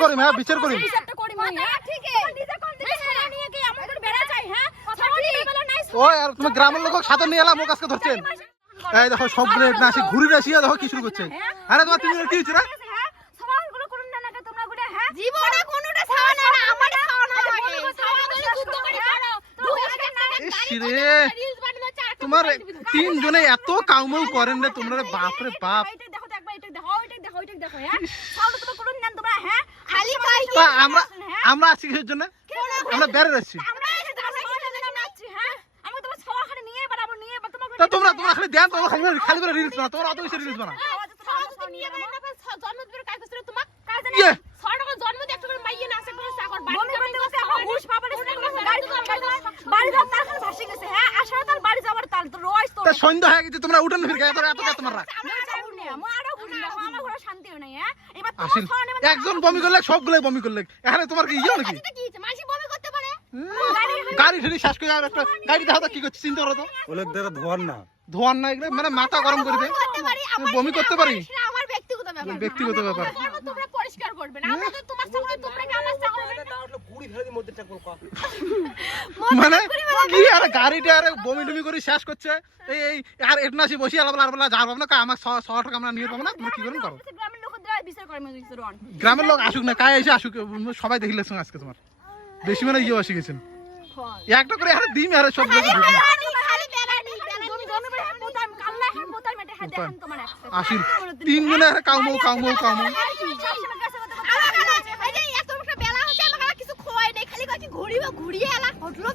করিম হ্যাঁ বিচার করিম বিচারটা করি মই হ্যাঁ ঠিক আছে নিজে কোন দিকে ছাড়া নিয়ে কি এমন করে বেড়া যায় হ্যাঁ সবার বেলা নাই ওই আর তুমি গ্রামের লোক সাথে নিয়ে এলাম ও কাজকে ধরছেন এই দেখো সব গ্রেড না আসি ঘুরে আসিয়া দেখো কি শুরু করছে আরে তোমার তুমি কি হচ্ছে রে হ্যাঁ সবারগুলো করুন না নাকি তোমরা হ্যাঁ জীবনে কোনোটা না না আমারে না যুদ্ধ করে না তিনজনে এত কাউমাউ করেন রে তোমরা রে বাপরে বাপ দেখো এটা দেখো দেখো দেখো হ্যাঁ না হ্যাঁ তা আমরা আমরা আছি কিসের জন্য? আমরা বেড়ে যাচ্ছি। হ্যাঁ? তোমার তোমার তা তোমরা তোমরা খালি দেন তোমরা খালি খালি করে রিলস বানা তোমরা অত রিলস বানা হ্যাঁ? সন্ধ্যা হয়ে গেছে তোমরা উঠেন ফিরে এত এত তোমার রাখ নেই হ্যাঁ? এবার আসিল। একজন বমি করলে সবগুলো বমি করলে। এখানে তোমার কি ইয়ে নাকি হুম, গাড়ি ঠেলি শ্বাস করে আর একটা গাড়ি দেখো কি করছে চিন্তা করো তো। ওলেক ধরে ধোয়ার না। ধোয়ার না এগুলো মানে মাথা গরম করে বমি করতে পারি আমার ব্যক্তিগত ব্যাপার ব্যক্তিগত ব্যাপার। তোমরা পরিষ্কার করবে না। আমরা তো তোমার সামনে তোমরা কি আমার সামনে কুড়ি ফেলে মধ্যে টাকা মানে কি আর গাড়িটা আরে বমি টমি করে শেষ করছে? এই এই আর না বসি আলাপ আলাপ যা পাবো না কা আমার টাকা আমরা নিয়ে পাবো না কি করুন করো। বিচার করে মনে হচ্ছে রন গ্রামের লোক আসুক না কায় এসে আসুক সবাই দেখিলে আজকে তোমার বেশি মানে ইয়ে আসি গেছেন একটা করে আরে দিম আরে সব লোক ঢুকুন আসিল তিনজনে আরে কাউমৌ কাউমৌ কাউমৌ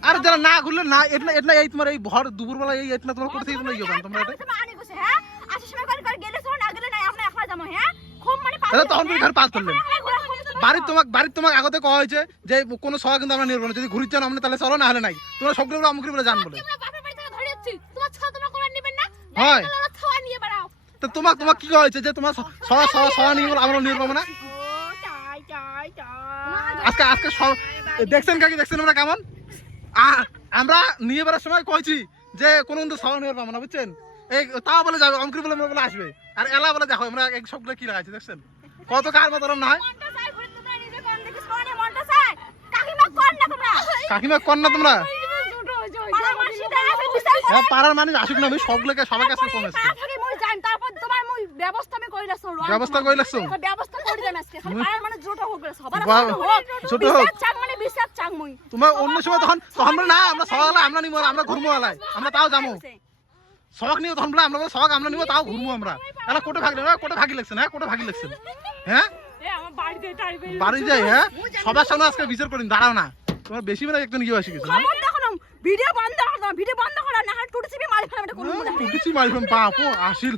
আর যারা না ঘুরলে না এটা এটা এই তোমার এই ভর দুপুরবেলা এই এটা তোমার থেকে তোমরা ইয়ে তোমরা এটা এটা তখন তুমি ঘর পাস করলেন বাড়ির তোমাক বাড়ির তোমাক আগতে কওয়া হয়েছে যে কোনো সভা কিন্তু আমরা নির্ভর যদি ঘুরির চান আমরা তাহলে চলো না হলে নাই। তোমরা সবগুলো আমুকি বলে জান বলে। হয়। তো তোমাক তোমাক কি হয়েছে যে তোমার সভা সভা সভা নিয়ে বলে আমরা নির্ভর না? আজকে আজকে দেখছেন কাকি দেখছেন আমরা কেমন? আমরা নিয়ে বেড়ার সময় কইছি যে কোনো কিন্তু সভা নিয়ে পাবো না বুঝছেন? এই তাও বলে যাবে অঙ্কুর বলে বলে আসবে। আর এলা বলে দেখো আমরা এক সবগুলো কি লাগাইছি দেখছেন? কত কার মতো না হয়? কাকিমা কর না তোমরা? হ্যাঁ পাড়ার মানুষ আসুক না আমি সবগুলোকে সবার কাছে কম ব্যবস্থা করে লাগছো মানে মানে মানে তোমার অন্য সময় তখন তখন বলে না আমরা সকালে আমরা নিবো না, আমরা ঘুরবো আলাই আমরা তাও যাব সবাক নিয়ে তখন বলে আমরা সবাক আমরা নিবো তাও ঘুরবো আমরা। কোটে হ্যাঁ কোটে ভাগি লাগছেন হ্যাঁ কোটে ভাগি লাগছেন হ্যাঁ? এ আমার বাড়িতে টাইপে বাড়ি যাই হ্যাঁ? সবার সামনে আজকে বিচার করিন দাঁড়াও না। তোমার বেশি মানে একজন ইয়ে আসি গেছে ভিডিও বন্ধ করো না ভিডিও বন্ধ করো না হলে টুটি চিপি মারি ফেলাম এটা বাপ আসিল।